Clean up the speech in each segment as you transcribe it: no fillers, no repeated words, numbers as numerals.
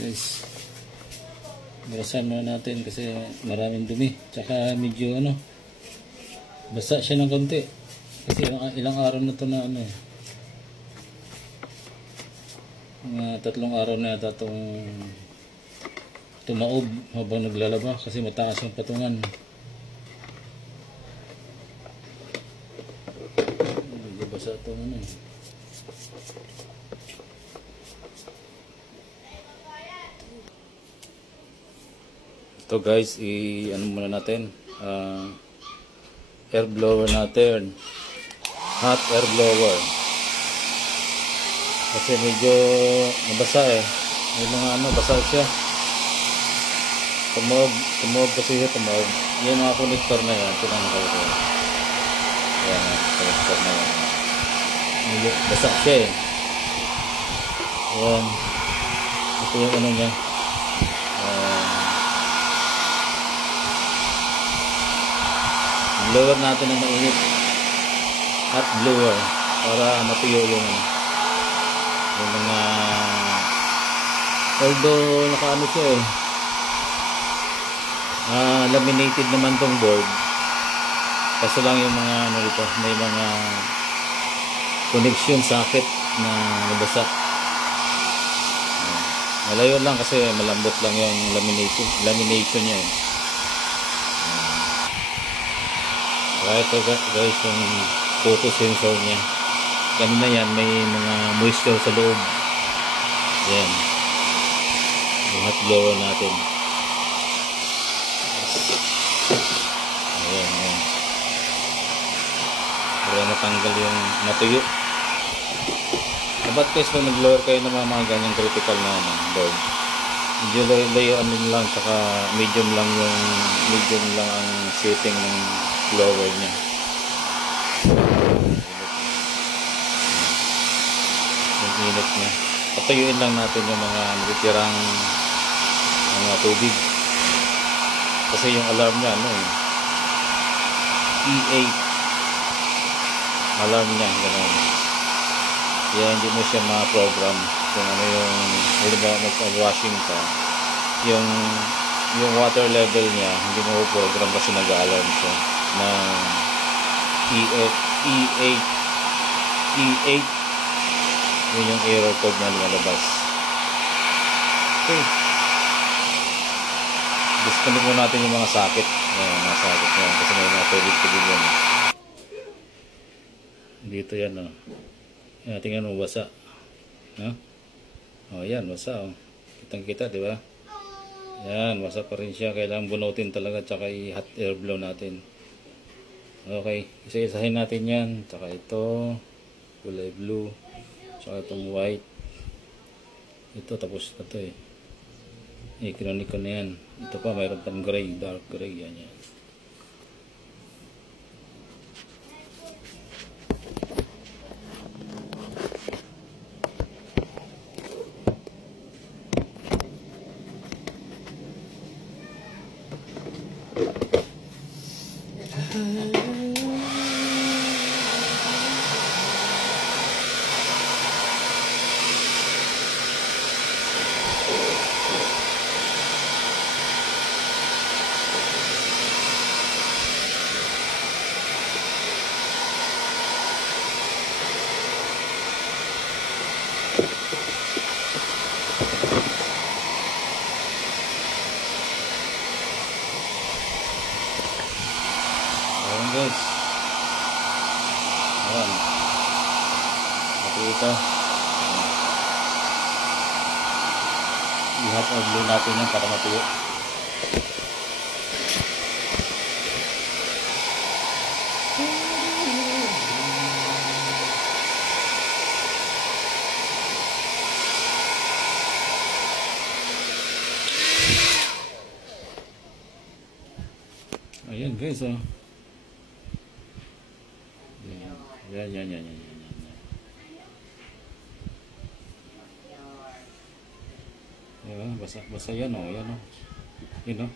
Guys, barasan muna natin kasi maraming dumi. Tsaka medyo basa siya ng konti. Kasi ilang araw na to na mga 3 araw na yata itong tumaob habang naglalaba kasi mataas yung patungan. Medyo basa itong ito guys, muna natin air blower natin, hot air blower, kasi medyo nabasa may mga basa siya, tumawag kasi siya, yung mga connector na yan, tinanggal ko yan, connector na yan, basa siya yan, ito yung niya, blower natin ng mainit, hot blower, para matuyo yung mga, although nakaano siya laminated naman tong board, kaso lang yung mga dito, may mga connection socket na nabasa. Malayo lang kasi malambot lang yung lamination niya Kaya ito guys, yung photo sensor niya, kanina yan may mga moisture sa loob. Yan yung hot blower natin. Ayan, para matanggal yung matuyo. Dapat guys, pag nag-blower kayo ng mga ganyang critical na board, medyo layuan lang, saka medium lang ang setting ng blower niya. Yung init niya, patuyuin lang natin yung mga natitirang mga tubig, kasi yung alarm niya E8 alarm niya, gano'n. Kaya hindi mo siya ma-program kung yung mag-washing ka, yung water level niya hindi mo program kasi nag-alarm siya na E8 yun yung error code na lumalabas. Okay, disconnect mo natin yung mga socket. Mga socket yan kasi may mga tubig yan dito yan tingnan mo, basa yan, basa kitang kita, diba? Yan, basa pa rin siya. Kailangan bunutin talaga, tsaka i-hot air blow natin. Okay, isa-isahin natin yan. Tsaka ito kulay blue, tsaka itong white, ito tapos na ito kinunik ko na yan. Ito pa, mayroon pang gray, dark gray, yan. Guys, ayan, ito i-hot air blow natin yan para matuyo. Ayan guys, yan. Diba? Basa yan yan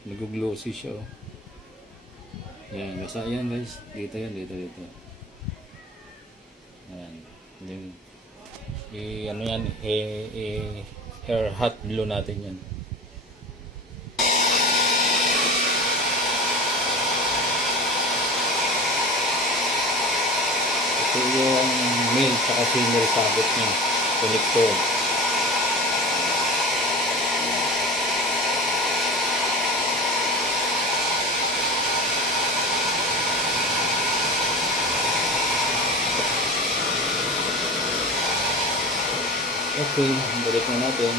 nag-glossy siya yan, basa yan guys, dito yan, dito yan, yan Air hot blow natin yan. Ito yung male tsaka female sabot niya. Connector. Okay, balik na natin.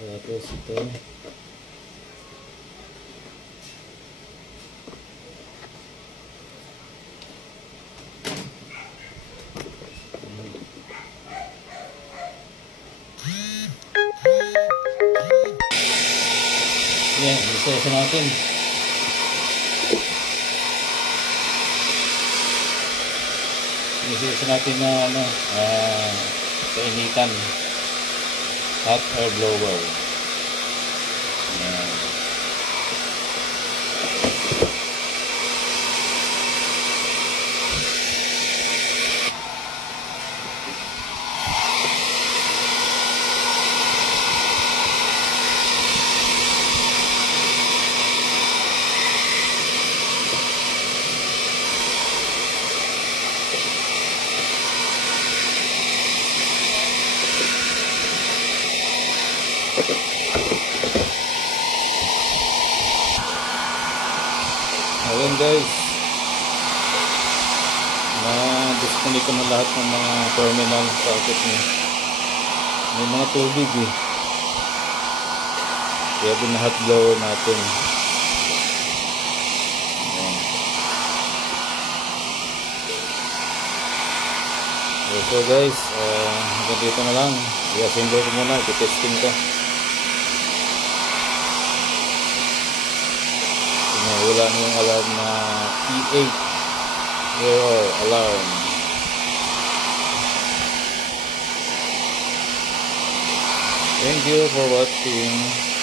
Tapos ito. Yan, isa-isa natin. Isa-isa natin na kainitan. Hot air blower. Yan. Ayan guys, na-disconnect ko na lahat ng mga terminal socket niya. May mga tubig eh, kaya binahat blower natin. Ayan. So guys, hanggang dito na lang. I-assemble ko muna, i-testing ko. Wala na yung alarm na E8 error alarm. Thank you for watching.